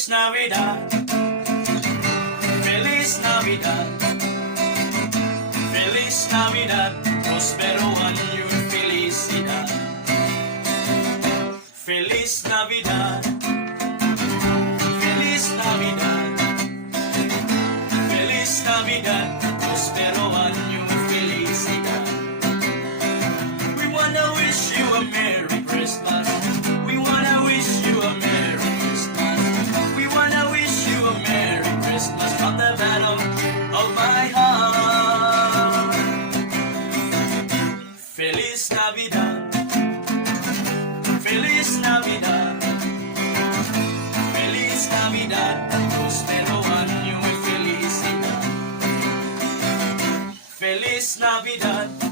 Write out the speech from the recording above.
Feliz Navidad, Feliz Navidad, Feliz Navidad, próspero año y felicidad. Feliz Navidad, Feliz Navidad, Feliz Navidad, próspero año y felicidad. We wanna wish you a Merry Christmas. We wanna wish you a Merry Christmas. We wanna wish you a Merry Christmas from the bottom of my heart. Feliz Navidad, Feliz Navidad, Feliz Navidad, próspero año y felicidad. Feliz Navidad.